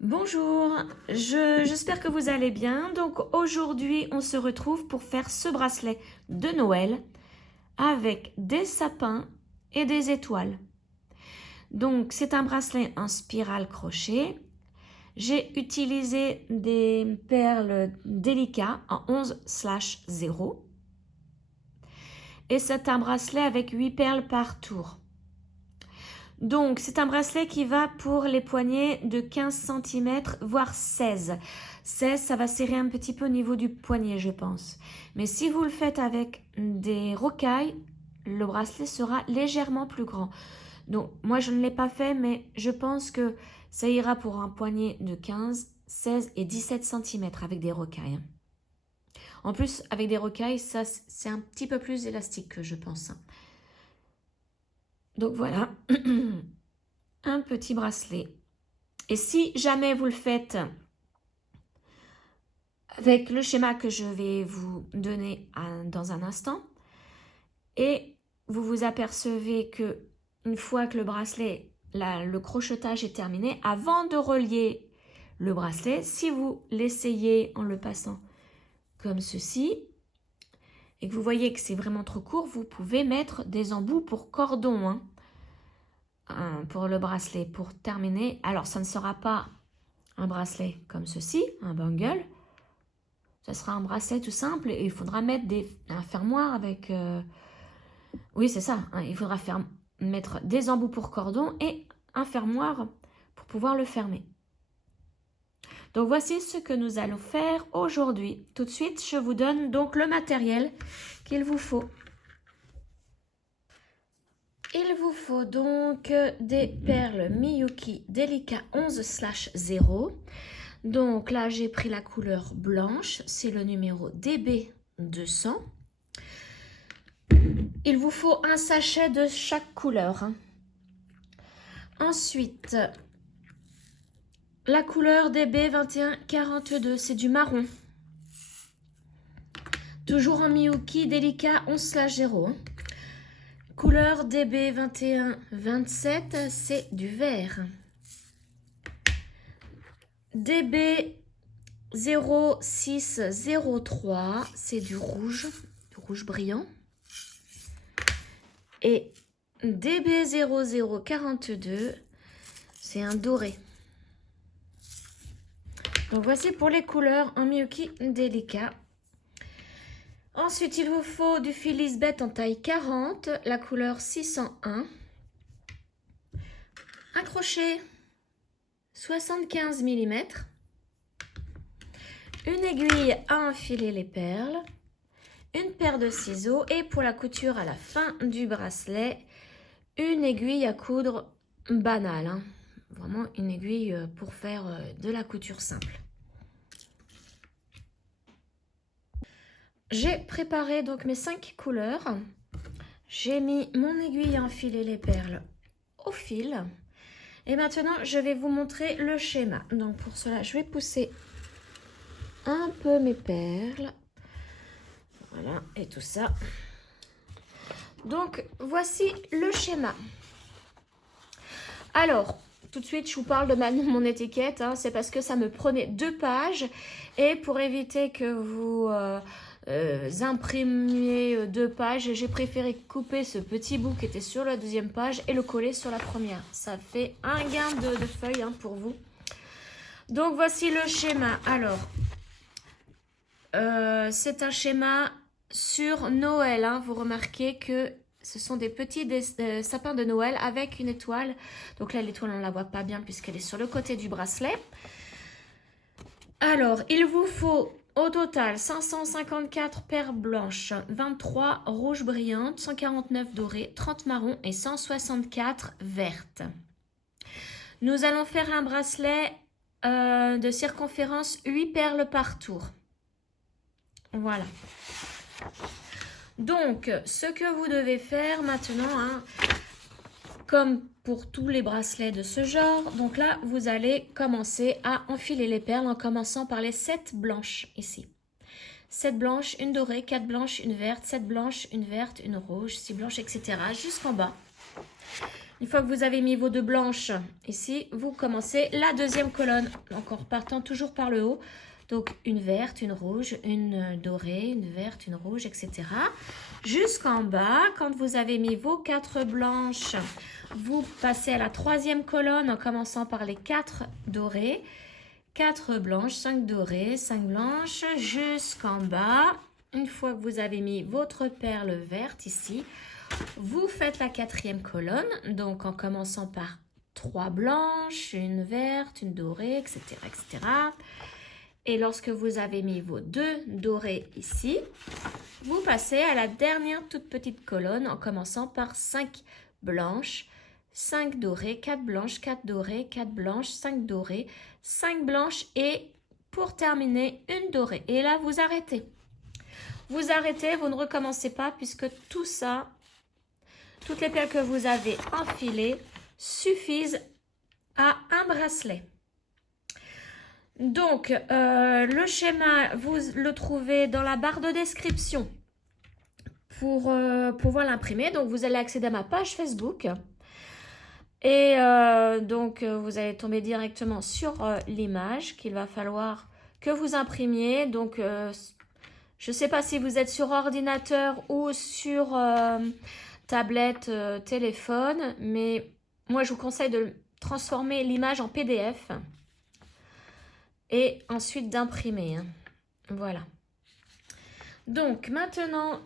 Bonjour, j'espère que vous allez bien. Donc aujourd'hui, on se retrouve pour faire ce bracelet de Noël avec des sapins et des étoiles. Donc c'est un bracelet en spirale crochet. J'ai utilisé des perles délicats en 11/0 et c'est un bracelet avec 8 perles par tour. Donc, c'est un bracelet qui va pour les poignets de 15 cm, voire 16. 16, ça va serrer un petit peu au niveau du poignet, je pense. Mais si vous le faites avec des rocailles, le bracelet sera légèrement plus grand. Donc, moi, je ne l'ai pas fait, mais je pense que ça ira pour un poignet de 15, 16 et 17 cm avec des rocailles. En plus, avec des rocailles, ça, c'est un petit peu plus élastique, je pense. Donc voilà, un petit bracelet. Et si jamais vous le faites avec le schéma que je vais vous donner dans un instant, et vous vous apercevez que une fois que le bracelet, le crochetage est terminé, avant de relier le bracelet, si vous l'essayez en le passant comme ceci, et que vous voyez que c'est vraiment trop court, vous pouvez mettre des embouts pour cordon, pour le bracelet, pour terminer. Alors, ça ne sera pas un bracelet comme ceci, un bangle. Ça sera un bracelet tout simple et il faudra mettre un fermoir avec... Oui, c'est ça. Il faudra mettre des embouts pour cordon et un fermoir pour pouvoir le fermer. Donc, voici ce que nous allons faire aujourd'hui. Tout de suite, je vous donne donc le matériel qu'il vous faut. Il vous faut donc des perles Miyuki Delica 11/0. Donc là, j'ai pris la couleur blanche, c'est le numéro DB200. Il vous faut un sachet de chaque couleur. Ensuite, la couleur DB2142, c'est du marron. Toujours en Miyuki Delica 11/0. Couleur DB2127, c'est du vert. DB0603, c'est du rouge brillant. Et DB0042, c'est un doré. Donc voici pour les couleurs en Miyuki Delica. Ensuite, il vous faut du fil Lisbeth en taille 40, la couleur 601. Un crochet 75 mm. Une aiguille à enfiler les perles. Une paire de ciseaux et pour la couture à la fin du bracelet, une aiguille à coudre banale. Vraiment une aiguille pour faire de la couture simple. J'ai préparé donc mes 5 couleurs. J'ai mis mon aiguille à enfiler les perles au fil. Et maintenant, je vais vous montrer le schéma. Donc pour cela, je vais pousser un peu mes perles. Voilà, et tout ça. Donc, voici le schéma. Alors, tout de suite, je vous parle de mon étiquette. C'est parce que ça me prenait 2 pages. Et pour éviter que vous imprimiez 2 pages, j'ai préféré couper ce petit bout qui était sur la 2e page et le coller sur la 1re. Ça fait un gain de feuilles pour vous. Donc, voici le schéma. Alors, c'est un schéma sur Noël. Vous remarquez que ce sont des petits sapins de Noël avec une étoile. Donc là, l'étoile, on ne la voit pas bien puisqu'elle est sur le côté du bracelet. Alors, il vous faut au total 554 perles blanches, 23 rouges brillantes, 149 dorées, 30 marrons et 164 vertes. Nous allons faire un bracelet de circonférence 8 perles par tour. Voilà. Donc, ce que vous devez faire maintenant, comme pour tous les bracelets de ce genre, donc là, vous allez commencer à enfiler les perles en commençant par les 7 blanches ici. 7 blanches, une dorée, 4 blanches, une verte, 7 blanches, une verte, une rouge, 6 blanches, etc. jusqu'en bas. Une fois que vous avez mis vos 2 blanches ici, vous commencez la deuxième colonne, encore partant toujours par le haut. Donc une verte, une rouge, une dorée, une verte, une rouge, etc. Jusqu'en bas, quand vous avez mis vos 4 blanches, vous passez à la troisième colonne en commençant par les 4 dorées. 4 blanches, 5 dorées, 5 blanches, jusqu'en bas. Une fois que vous avez mis votre perle verte ici, vous faites la quatrième colonne, donc en commençant par 3 blanches, une verte, une dorée, etc., etc. Et lorsque vous avez mis vos 2 dorées ici, vous passez à la dernière toute petite colonne en commençant par 5 blanches, 5 dorées, 4 blanches, 4 dorées, 4 blanches, 5 dorées, 5 blanches et pour terminer, une dorée. Et là, vous arrêtez. Vous arrêtez, vous ne recommencez pas puisque tout ça, toutes les perles que vous avez enfilées suffisent à un bracelet. Donc, le schéma, vous le trouvez dans la barre de description pour pouvoir l'imprimer. Donc, vous allez accéder à ma page Facebook. Et donc, vous allez tomber directement sur l'image qu'il va falloir que vous imprimiez. Donc, je ne sais pas si vous êtes sur ordinateur ou sur tablette, téléphone. Mais moi, je vous conseille de transformer l'image en PDF. Et ensuite d'imprimer. Hein. Voilà. Donc maintenant,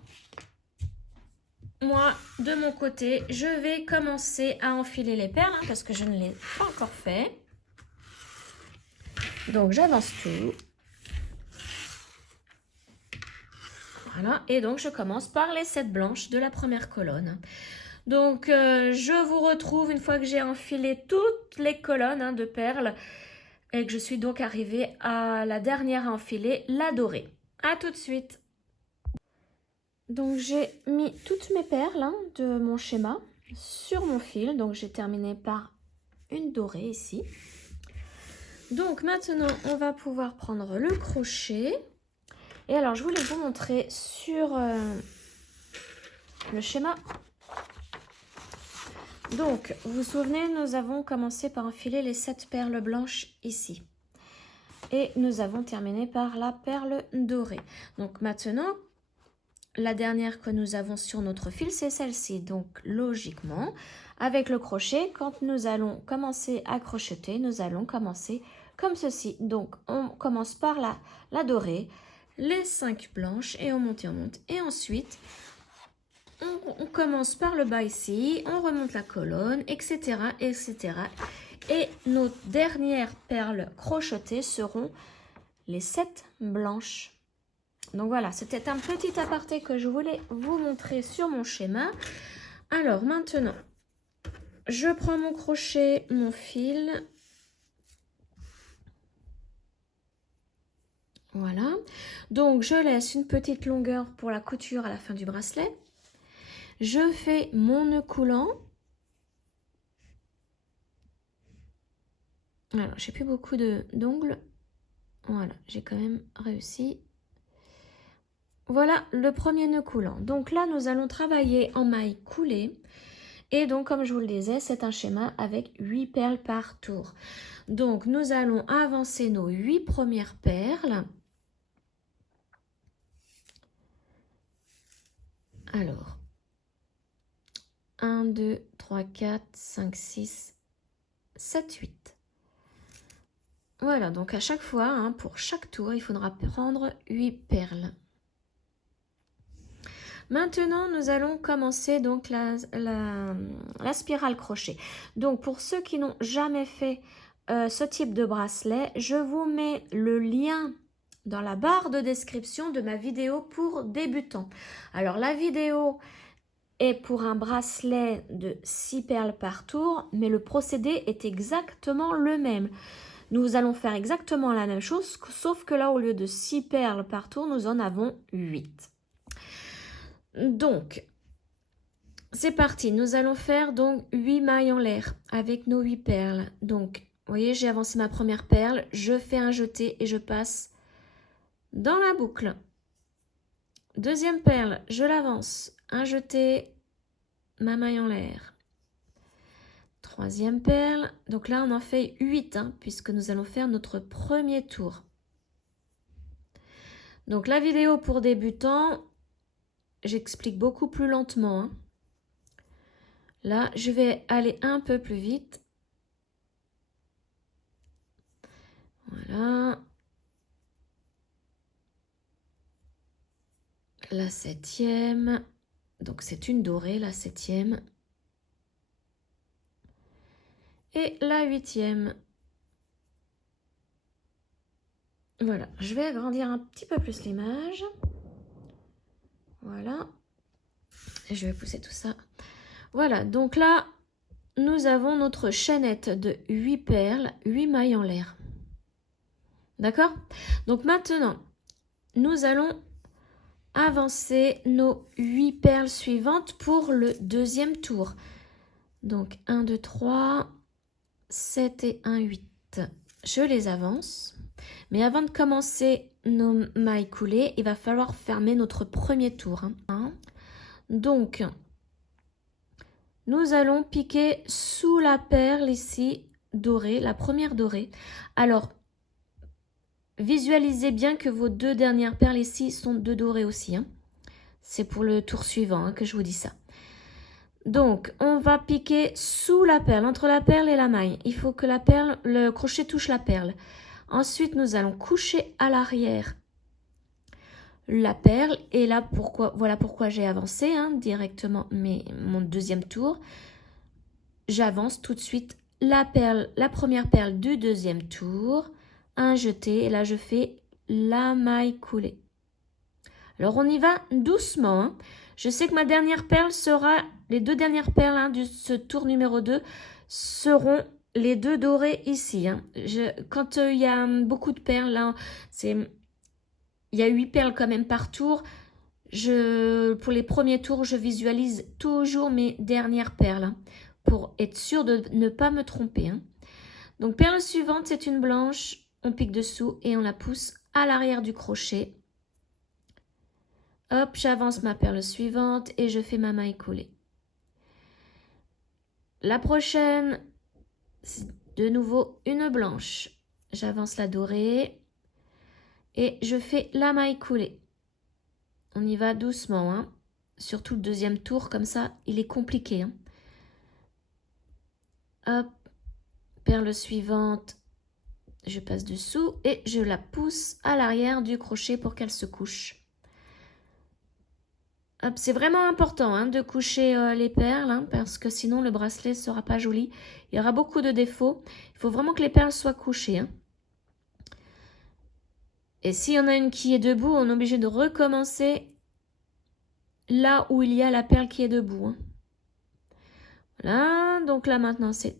moi, de mon côté, je vais commencer à enfiler les perles hein, parce que je ne l'ai pas encore fait. Donc j'avance tout. Voilà. Et donc je commence par les 7 blanches de la première colonne. Donc je vous retrouve une fois que j'ai enfilé toutes les colonnes hein, de perles. Et que je suis donc arrivée à la dernière à enfiler, la dorée. À tout de suite. Donc j'ai mis toutes mes perles hein, de mon schéma sur mon fil. Donc j'ai terminé par une dorée ici. Donc maintenant on va pouvoir prendre le crochet. Et alors je voulais vous montrer sur le schéma. Donc vous vous souvenez, nous avons commencé par enfiler les 7 perles blanches ici. Et nous avons terminé par la perle dorée. Donc maintenant, la dernière que nous avons sur notre fil, c'est celle-ci. Donc logiquement, avec le crochet, quand nous allons commencer à crocheter, nous allons commencer comme ceci. Donc on commence par la dorée, les 5 blanches et on monte. Et ensuite, on commence par le bas ici, on remonte la colonne, etc., etc. Et nos dernières perles crochetées seront les 7 blanches. Donc voilà, c'était un petit aparté que je voulais vous montrer sur mon schéma. Alors maintenant, je prends mon crochet, mon fil. Voilà. Donc je laisse une petite longueur pour la couture à la fin du bracelet. Je fais mon nœud coulant. Alors, j'ai plus beaucoup d'ongles. Voilà, j'ai quand même réussi. Voilà le premier nœud coulant. Donc là, nous allons travailler en maille coulée. Et donc, comme je vous le disais, c'est un schéma avec 8 perles par tour. Donc, nous allons avancer nos 8 premières perles. Alors, 1, 2, 3, 4, 5, 6, 7, 8. Voilà, donc à chaque fois, hein, pour chaque tour, il faudra prendre 8 perles. Maintenant, nous allons commencer donc la spirale crochet. Donc, pour ceux qui n'ont jamais fait ce type de bracelet, je vous mets le lien dans la barre de description de ma vidéo pour débutants. Alors, la vidéo est pour un bracelet de 6 perles par tour, mais le procédé est exactement le même. Nous allons faire exactement la même chose, sauf que là, au lieu de 6 perles par tour, nous en avons 8. Donc, c'est parti. Nous allons faire donc 8 mailles en l'air avec nos 8 perles. Donc, vous voyez, j'ai avancé ma première perle, je fais un jeté et je passe dans la boucle. Deuxième perle, je l'avance, un jeté, ma maille en l'air. Troisième perle. Donc là, on en fait 8, hein, puisque nous allons faire notre premier tour. Donc la vidéo pour débutants, j'explique beaucoup plus lentement, hein. Là, je vais aller un peu plus vite. Voilà. La 7e. Donc c'est une dorée, la 7e. Et la 8e. Voilà, je vais agrandir un petit peu plus l'image. Voilà. Et je vais pousser tout ça. Voilà, donc là, nous avons notre chaînette de 8 perles, 8 mailles en l'air. D'accord? Donc maintenant, nous allons avancer nos 8 perles suivantes pour le deuxième tour. Donc 1, 2, 3, 7 et 1, 8. Je les avance. Mais avant de commencer nos mailles coulées, il va falloir fermer notre premier tour, hein. Donc, nous allons piquer sous la perle ici, dorée, la première dorée. Alors, visualisez bien que vos 2 dernières perles ici sont 2 dorées aussi, hein. C'est pour le tour suivant, hein, que je vous dis ça. Donc, on va piquer sous la perle, entre la perle et la maille. Il faut que la perle, le crochet touche la perle. Ensuite, nous allons coucher à l'arrière la perle. Et là, voilà pourquoi j'ai avancé, hein, directement mon deuxième tour. J'avance tout de suite la première perle du deuxième tour. Un jeté. Et là, je fais la maille coulée. Alors, on y va doucement, hein. Je sais que ma dernière perle sera, les 2 dernières perles, hein, de ce tour numéro 2 seront les 2 dorées ici, hein. Quand il y a beaucoup de perles, là, il y a 8 perles quand même par tour. Pour les premiers tours, je visualise toujours mes dernières perles, hein, pour être sûre de ne pas me tromper, hein. Donc, perle suivante, c'est une blanche. On pique dessous et on la pousse à l'arrière du crochet. Hop, j'avance ma perle suivante et je fais ma maille coulée. La prochaine, c'est de nouveau une blanche. J'avance la dorée et je fais la maille coulée. On y va doucement, hein. Surtout le deuxième tour, comme ça, il est compliqué, hein. Hop, perle suivante, je passe dessous et je la pousse à l'arrière du crochet pour qu'elle se couche. C'est vraiment important, hein, de coucher les perles, hein, parce que sinon le bracelet ne sera pas joli. Il y aura beaucoup de défauts. Il faut vraiment que les perles soient couchées, hein. Et s'il y en a une qui est debout, on est obligé de recommencer là où il y a la perle qui est debout, hein. Voilà, donc là maintenant c'est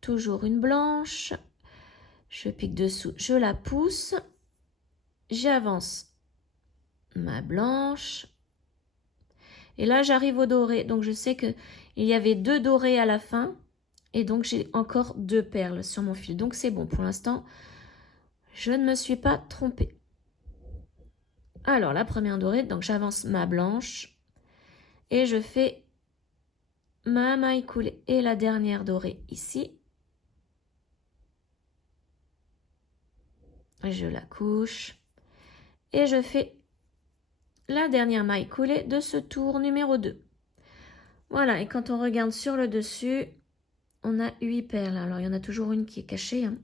toujours une blanche. Je pique dessous, je la pousse. J'avance ma blanche. Et là, j'arrive au doré. Donc, je sais qu'il y avait 2 dorés à la fin. Et donc, j'ai encore 2 perles sur mon fil. Donc, c'est bon. Pour l'instant, je ne me suis pas trompée. Alors, la première dorée. Donc, j'avance ma blanche. Et je fais ma maille coulée. Et la dernière dorée ici. Je la couche. Et je fais la dernière maille coulée de ce tour numéro 2. Voilà, et quand on regarde sur le dessus, on a 8 perles. Alors, il y en a toujours une qui est cachée, hein.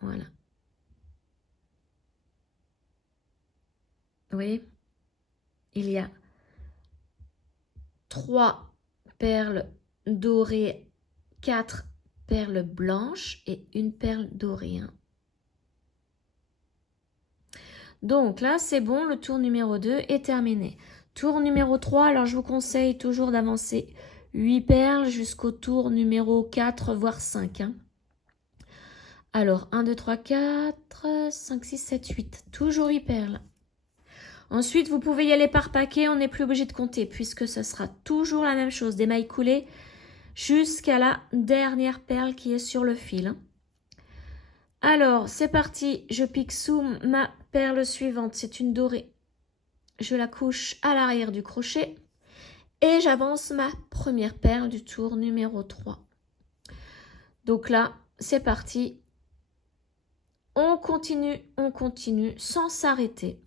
Voilà. Vous voyez, il y a 3 perles dorées, 4 perles blanches et une perle dorée, hein. Donc là, c'est bon, le tour numéro 2 est terminé. Tour numéro 3, alors je vous conseille toujours d'avancer 8 perles jusqu'au tour numéro 4, voire 5, hein. Alors, 1, 2, 3, 4, 5, 6, 7, 8. Toujours 8 perles. Ensuite, vous pouvez y aller par paquet, on n'est plus obligé de compter puisque ce sera toujours la même chose, des mailles coulées jusqu'à la dernière perle qui est sur le fil. Alors, c'est parti, je pique sous ma perle suivante, c'est une dorée. Je la couche à l'arrière du crochet Et j'avance ma première perle du tour numéro 3. Donc là, c'est parti. On continue sans s'arrêter.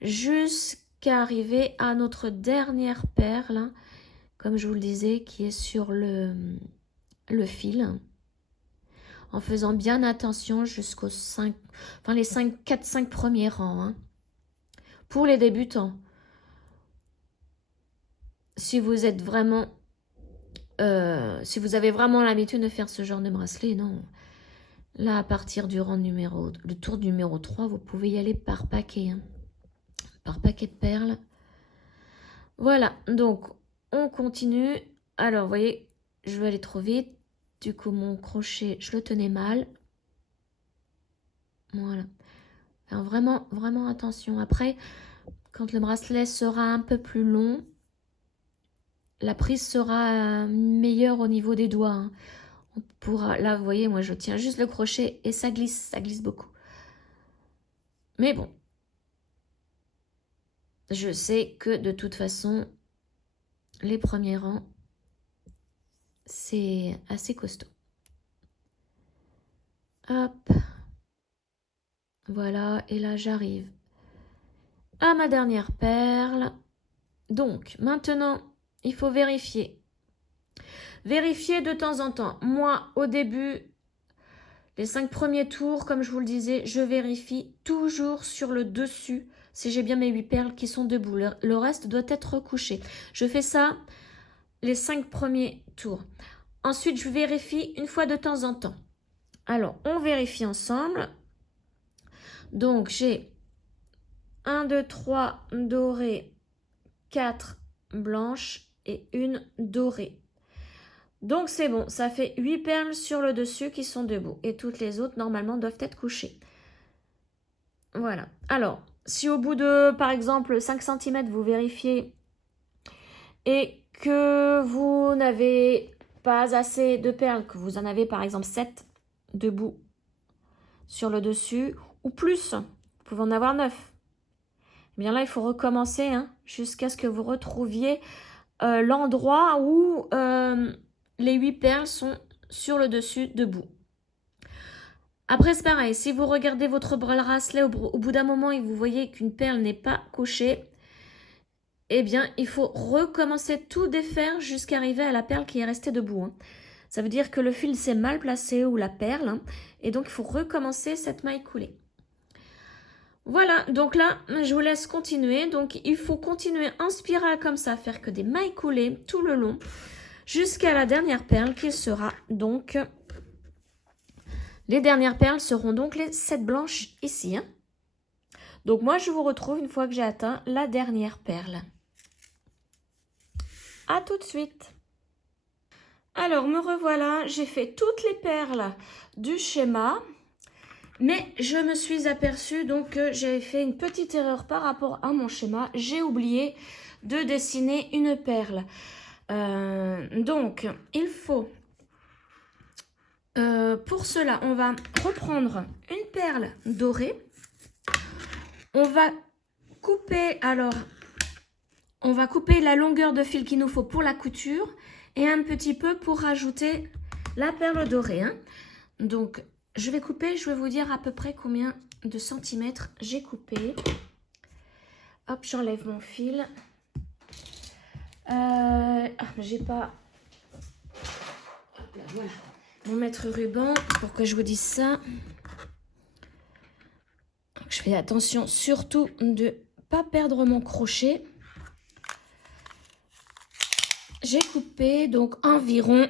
Jusqu'à arriver à notre dernière perle, hein, comme je vous le disais, qui est sur le fil. En faisant bien attention jusqu'aux 5, enfin les 4-5 premiers rangs. Hein. Pour les débutants, si vous êtes vraiment, si vous avez vraiment l'habitude de faire ce genre de bracelet, non. Là, à partir du le tour numéro 3, vous pouvez y aller par paquet. Hein. Par paquet de perles. Voilà, donc on continue. Alors, vous voyez, je vais aller trop vite. Du coup, mon crochet, je le tenais mal. Voilà. Alors, vraiment, vraiment attention. Après, quand le bracelet sera un peu plus long, la prise sera meilleure au niveau des doigts. Hein. On pourra, là, vous voyez, moi, je tiens juste le crochet et ça glisse beaucoup. Mais bon, je sais que de toute façon, les premiers rangs, c'est assez costaud. Hop. Voilà, et là, j'arrive à ma dernière perle. Donc, maintenant, il faut vérifier. Vérifier de temps en temps. Moi, au début, les 5 premiers tours, comme je vous le disais, je vérifie toujours sur le dessus si j'ai bien mes 8 perles qui sont debout. Le reste doit être recouché. Je fais ça les 5 premiers tours. Ensuite, je vérifie une fois de temps en temps. Alors, on vérifie ensemble. Donc, j'ai 1, 2, 3 dorées, 4 blanches et une dorée. Donc, c'est bon. Ça fait 8 perles sur le dessus qui sont debout. Et toutes les autres, normalement, doivent être couchées. Voilà. Alors, si au bout de, par exemple, 5 cm, vous vérifiez et que vous n'avez pas assez de perles, que vous en avez par exemple 7 debout sur le dessus, ou plus, vous pouvez en avoir 9. Eh bien là, il faut recommencer hein, jusqu'à ce que vous retrouviez l'endroit où les 8 perles sont sur le dessus debout. Après, c'est pareil, si vous regardez votre bracelet au bout d'un moment et vous voyez qu'une perle n'est pas couchée, eh bien, il faut recommencer tout défaire jusqu'à arriver à la perle qui est restée debout. Hein. Ça veut dire que le fil s'est mal placé ou la perle, hein, et donc il faut recommencer cette maille coulée. Voilà, donc là, je vous laisse continuer. Donc, il faut continuer en spirale comme ça, faire que des mailles coulées tout le long, jusqu'à la dernière perle qui sera donc... Les dernières perles seront donc les 7 blanches ici. Hein. Donc, moi, je vous retrouve une fois que j'ai atteint la dernière perle. À tout de suite. Alors, me revoilà, j'ai fait toutes les perles du schéma, mais je me suis aperçue donc que j'avais fait une petite erreur par rapport à mon schéma. J'ai oublié de dessiner une perle. Donc, il faut, pour cela, on va reprendre une perle dorée. On va couper, alors, on va couper la longueur de fil qu'il nous faut pour la couture et un petit peu pour rajouter la perle dorée. Hein. Donc, je vais couper, je vais vous dire à peu près combien de centimètres j'ai coupé. Hop, j'enlève mon fil. J'ai pas... Hop là, voilà. Mon mètre ruban, pour que je vous dise ça. Donc, je fais attention surtout de ne pas perdre mon crochet. J'ai coupé donc environ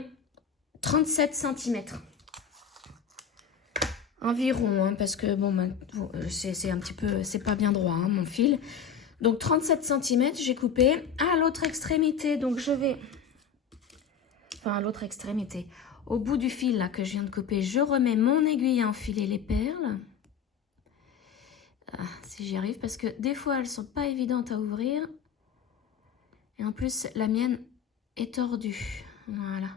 37 cm. Environ, hein, parce que bon, c'est un petit peu, c'est pas bien droit, hein, mon fil. Donc 37 cm, j'ai coupé à l'autre extrémité. Donc je vais, enfin à l'autre extrémité, au bout du fil là que je viens de couper, je remets mon aiguille à enfiler les perles. Ah, si j'y arrive, parce que des fois elles sont pas évidentes à ouvrir. Et en plus la mienne est tordue. Voilà.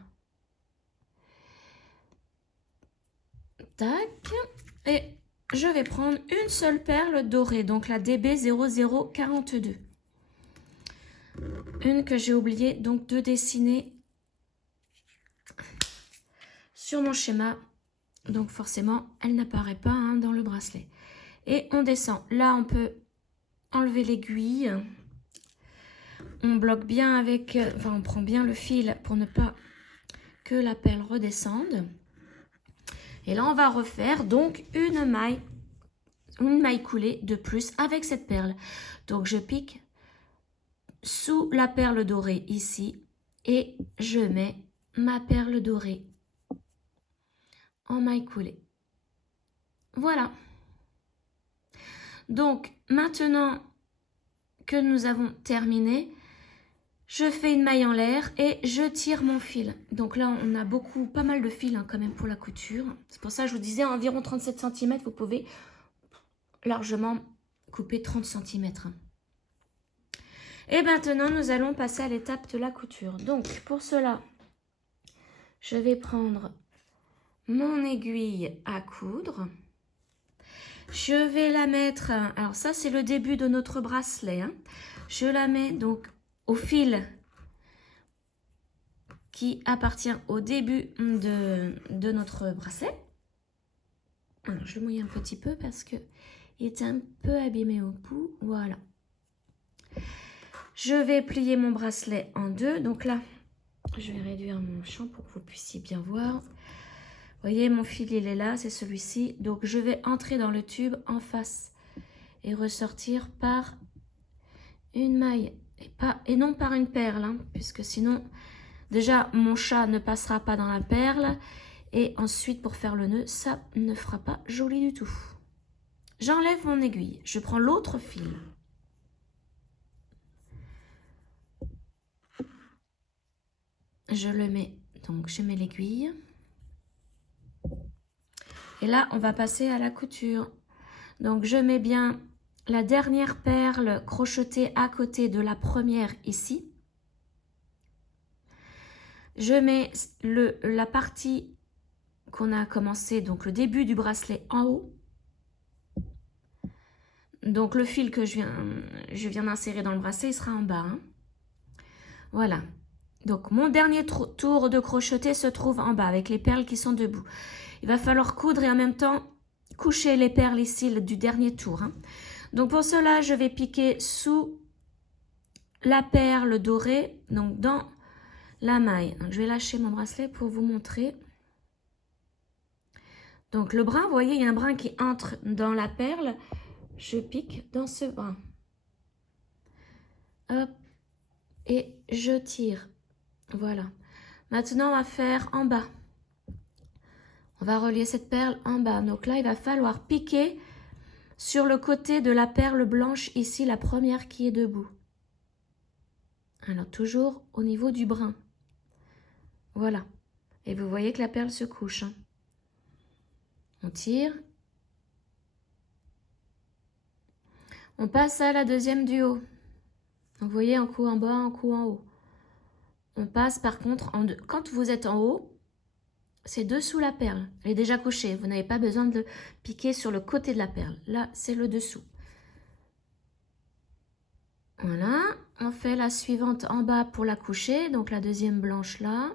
Tac. Et je vais prendre une seule perle dorée, donc la DB0042. une que j'ai oublié donc de dessiner sur mon schéma. Donc forcément, elle n'apparaît pas hein, dans le bracelet. Et on descend. Là, on peut enlever l'aiguille. On bloque bien avec... Enfin, on prend bien le fil pour ne pas que la perle redescende. Et là, on va refaire donc une maille coulée de plus avec cette perle. Donc, je pique sous la perle dorée ici et je mets ma perle dorée en maille coulée. Voilà. Donc, maintenant que nous avons terminé, je fais une maille en l'air et je tire mon fil. Donc là, on a pas mal de fil hein, quand même pour la couture. C'est pour ça que je vous disais environ 37 cm, vous pouvez largement couper 30 cm. Et maintenant, nous allons passer à l'étape de la couture. Donc, pour cela, je vais prendre mon aiguille à coudre. Je vais la mettre, alors ça c'est le début de notre bracelet. Hein. Je la mets donc au fil qui appartient au début de notre bracelet. Alors, je le mouille un petit peu parce que il est un peu abîmé au bout. Voilà. Je vais plier mon bracelet en deux. Donc là, je vais réduire mon champ pour que vous puissiez bien voir. Vous voyez, mon fil, il est là, c'est celui-ci. Donc, je vais entrer dans le tube en face et ressortir par une maille et non par une perle, hein, puisque sinon, déjà, mon chat ne passera pas dans la perle. Et ensuite, pour faire le nœud, ça ne fera pas joli du tout. J'enlève mon aiguille. Je prends l'autre fil. Je le mets, donc je mets l'aiguille. Et là, on va passer à la couture. Donc, je mets bien la dernière perle crochetée à côté de la première ici. Je mets la partie qu'on a commencé, donc le début du bracelet en haut. Donc, le fil que je viens d'insérer dans le bracelet, il sera en bas. Hein. Voilà. Donc, mon dernier tour de crocheté se trouve en bas avec les perles qui sont debout. Il va falloir coudre et en même temps coucher les perles ici du dernier tour. Hein. Donc, pour cela, je vais piquer sous la perle dorée, donc dans la maille. Donc, je vais lâcher mon bracelet pour vous montrer. Donc, le brin, vous voyez, il y a un brin qui entre dans la perle. Je pique dans ce brin. Hop. Et je tire. Voilà. Maintenant, on va faire en bas. On va relier cette perle en bas. Donc là, il va falloir piquer sur le côté de la perle blanche, ici, la première qui est debout. Alors, toujours au niveau du brin. Voilà. Et vous voyez que la perle se couche. Hein. On tire. On passe à la deuxième du haut. Donc, vous voyez, un coup en bas, un coup en haut. On passe par contre, quand vous êtes en haut, c'est dessous la perle. Elle est déjà couchée. Vous n'avez pas besoin de piquer sur le côté de la perle. Là, c'est le dessous. Voilà. On fait la suivante en bas pour la coucher. Donc, la deuxième blanche là.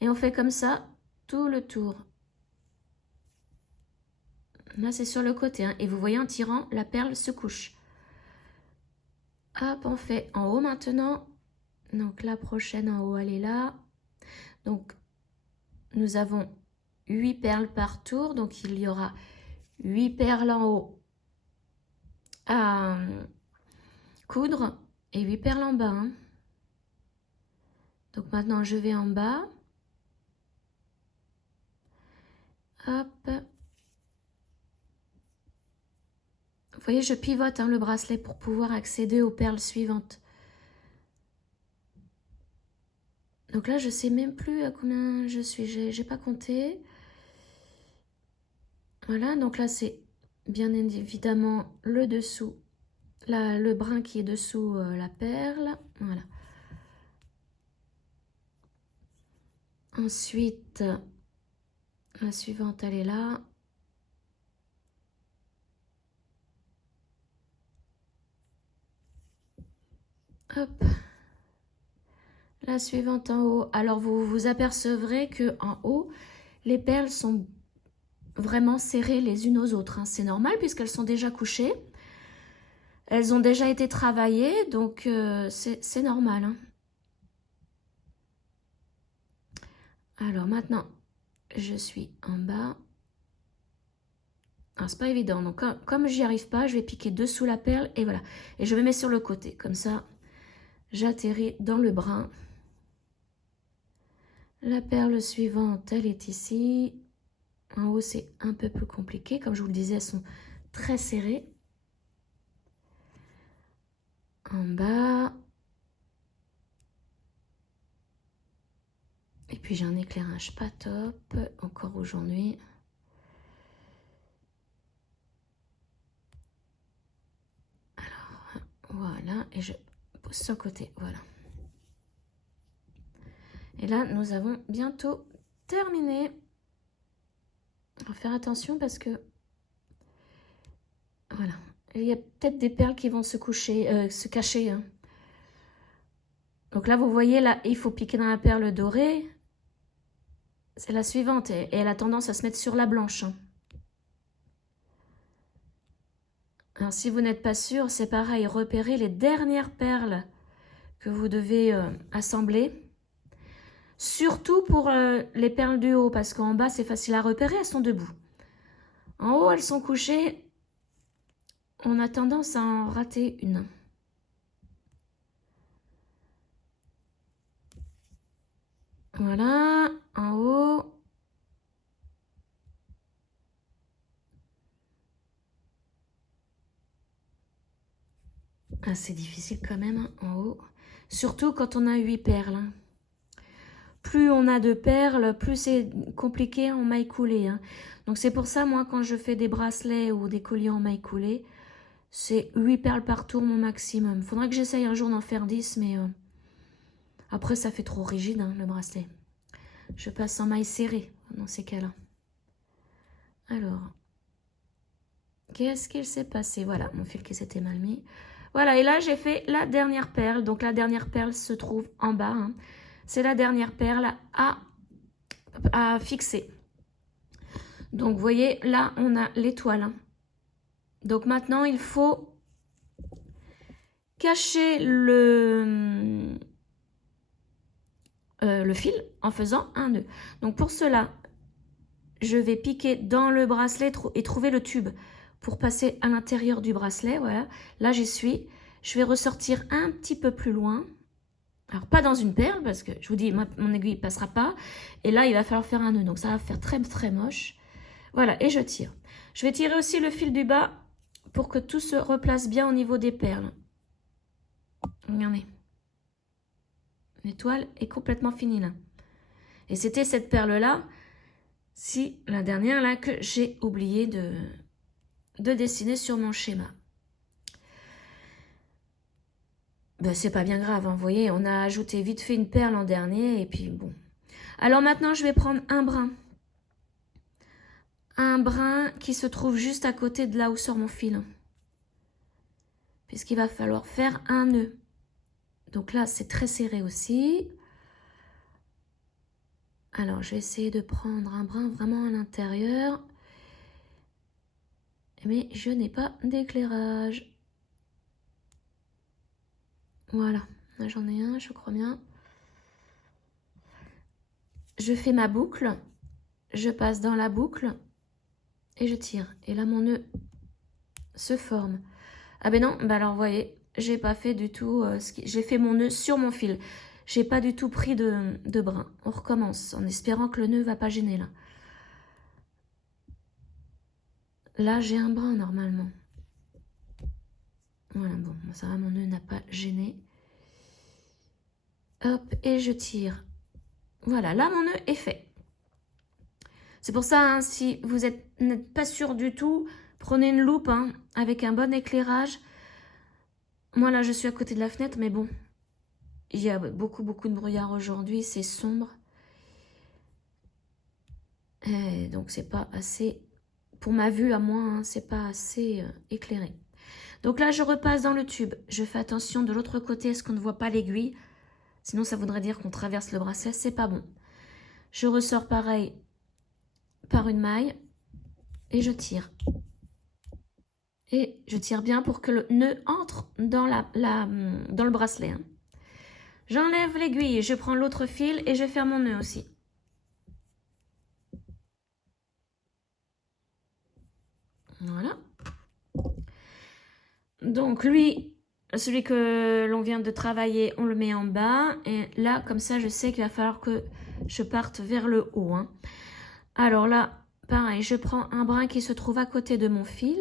Et on fait comme ça tout le tour. Là, c'est sur le côté. Hein. Et vous voyez, en tirant, la perle se couche. Hop, on fait en haut maintenant. Donc, la prochaine en haut, elle est là. Donc, nous avons 8 perles par tour. Donc, il y aura 8 perles en haut à coudre et 8 perles en bas. Hein. Donc, maintenant, je vais en bas. Hop. Vous voyez, je pivote hein, le bracelet pour pouvoir accéder aux perles suivantes. Donc là, je ne sais même plus à combien je suis. J'ai pas compté. Voilà, donc là, c'est bien évidemment le dessous. Là, le brin qui est dessous la perle. Voilà. Ensuite, la suivante, elle est là. Hop. La suivante en haut. Alors, vous vous apercevrez que en haut, les perles sont vraiment serrées les unes aux autres, hein. C'est normal puisqu'elles sont déjà couchées. Elles ont déjà été travaillées, donc c'est normal, hein. Alors maintenant, je suis en bas. Alors, c'est pas évident. Donc, comme j'y arrive pas, je vais piquer dessous la perle et voilà. Et je me mets sur le côté. Comme ça, j'atterris dans le brin. La perle suivante, elle est ici. En haut, c'est un peu plus compliqué. Comme je vous le disais, elles sont très serrées. En bas. Et puis, j'ai un éclairage pas top encore aujourd'hui. Alors, voilà. Et je pose sur le côté. Voilà. Et là, nous avons bientôt terminé. Il faut faire attention parce que... Voilà. Il y a peut-être des perles qui vont se cacher, hein. Donc là, vous voyez, là, il faut piquer dans la perle dorée. C'est la suivante. Et elle a tendance à se mettre sur la blanche, hein. Alors, si vous n'êtes pas sûr, c'est pareil. Repérez les dernières perles que vous devez assembler. Surtout pour les perles du haut, parce qu'en bas, c'est facile à repérer, elles sont debout. En haut, elles sont couchées. On a tendance à en rater une. Voilà, en haut. Ah, c'est difficile quand même, hein, en haut. Surtout quand on a 8 perles, hein. Plus on a de perles, plus c'est compliqué en maille coulée, hein. Donc c'est pour ça, moi, quand je fais des bracelets ou des colliers en maille coulée, c'est 8 perles par tour mon maximum. Faudrait que j'essaye un jour d'en faire 10, mais après ça fait trop rigide, hein, le bracelet. Je passe en maille serrée dans ces cas-là. Alors, qu'est-ce qu'il s'est passé? Voilà, mon fil qui s'était mal mis. Voilà, et là j'ai fait la dernière perle. Donc la dernière perle se trouve en bas, hein. C'est la dernière perle à fixer. Donc vous voyez, là on a l'étoile, hein. Donc maintenant il faut cacher le fil en faisant un nœud. Donc pour cela, je vais piquer dans le bracelet et trouver le tube pour passer à l'intérieur du bracelet. Voilà, là j'y suis. Je vais ressortir un petit peu plus loin. Alors pas dans une perle parce que je vous dis, mon aiguille ne passera pas. Et là il va falloir faire un nœud. Donc ça va faire très très moche. Voilà, et je tire. Je vais tirer aussi le fil du bas pour que tout se replace bien au niveau des perles. Regardez. L'étoile est complètement finie là. Et c'était cette perle-là, la dernière là, que j'ai oublié de dessiner sur mon schéma. Ben, c'est pas bien grave, hein, vous voyez, on a ajouté vite fait une perle en dernier, et puis bon. Alors maintenant, je vais prendre un brin. Un brin qui se trouve juste à côté de là où sort mon fil. Puisqu'il va falloir faire un nœud. Donc là, c'est très serré aussi. Alors, je vais essayer de prendre un brin vraiment à l'intérieur. Mais je n'ai pas d'éclairage. Voilà, là j'en ai un, je crois bien. Je fais ma boucle. Je passe dans la boucle. Et je tire. Et là, mon nœud se forme. Ah ben non, bah alors, vous voyez, j'ai pas fait du tout... j'ai fait mon nœud sur mon fil. J'ai pas du tout pris de brin. On recommence en espérant que le nœud va pas gêner là. Là, j'ai un brin normalement. Voilà, bon, ça va, mon nœud n'a pas gêné. Hop, et je tire. Voilà, là, mon nœud est fait. C'est pour ça, hein, si vous n'êtes pas sûr du tout, prenez une loupe, hein, avec un bon éclairage. Moi, là, je suis à côté de la fenêtre, mais bon, il y a beaucoup de brouillard aujourd'hui, c'est sombre. Et donc, c'est pas assez, pour ma vue à moi, hein, c'est pas assez éclairé. Donc là, je repasse dans le tube. Je fais attention de l'autre côté, est-ce qu'on ne voit pas l'aiguille? Sinon, ça voudrait dire qu'on traverse le bracelet, c'est pas bon. Je ressors pareil par une maille et je tire. Et je tire bien pour que le nœud entre dans, dans le bracelet. Hein. J'enlève l'aiguille, je prends l'autre fil et je ferme mon nœud aussi. Voilà. Donc lui, celui que l'on vient de travailler, on le met en bas. Et là, comme ça, je sais qu'il va falloir que je parte vers le haut. Hein. Alors là, pareil, je prends un brin qui se trouve à côté de mon fil.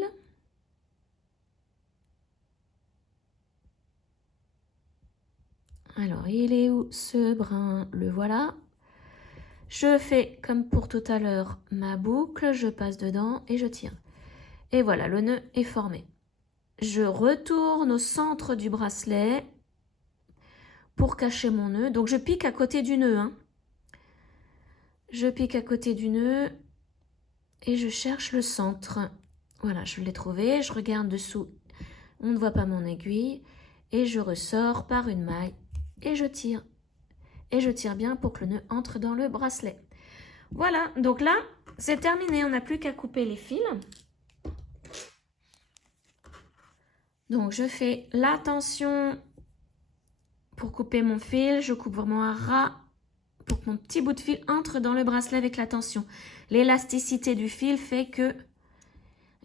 Alors, il est où ce brin? Le voilà. Je fais comme pour tout à l'heure ma boucle, je passe dedans et je tire. Et voilà, le nœud est formé. Je retourne au centre du bracelet pour cacher mon nœud. Donc, je pique à côté du nœud. Hein. Je pique à côté du nœud et je cherche le centre. Voilà, je l'ai trouvé. Je regarde dessous. On ne voit pas mon aiguille. Et je ressors par une maille et je tire. Et je tire bien pour que le nœud entre dans le bracelet. Voilà, donc là, c'est terminé. On n'a plus qu'à couper les fils. Donc, je fais la tension pour couper mon fil. Je coupe vraiment à ras pour que mon petit bout de fil entre dans le bracelet avec la tension. L'élasticité du fil fait que,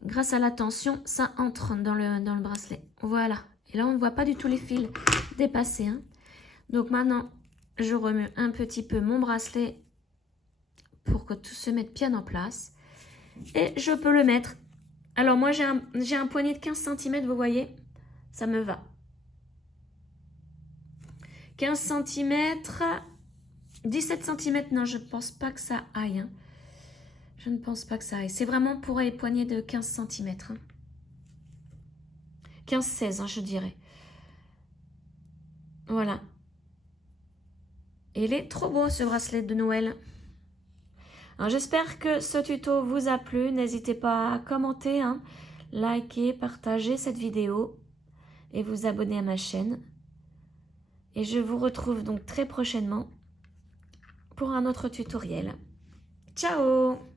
grâce à la tension, ça entre dans le bracelet. Voilà. Et là, on ne voit pas du tout les fils dépasser. Hein. Donc, maintenant, je remue un petit peu mon bracelet pour que tout se mette bien en place. Et je peux le mettre. Alors, moi, j'ai un poignet de 15 cm, vous voyez. Ça me va. 15 cm, 17 cm, non, je ne pense pas que ça aille. Hein. Je ne pense pas que ça aille. C'est vraiment pour les poignets de 15 cm. Hein. 15-16, hein, je dirais. Voilà. Et il est trop beau, ce bracelet de Noël. Alors, j'espère que ce tuto vous a plu. N'hésitez pas à commenter, hein, liker, partager cette vidéo et vous abonner à ma chaîne. Et je vous retrouve donc très prochainement pour un autre tutoriel. Ciao!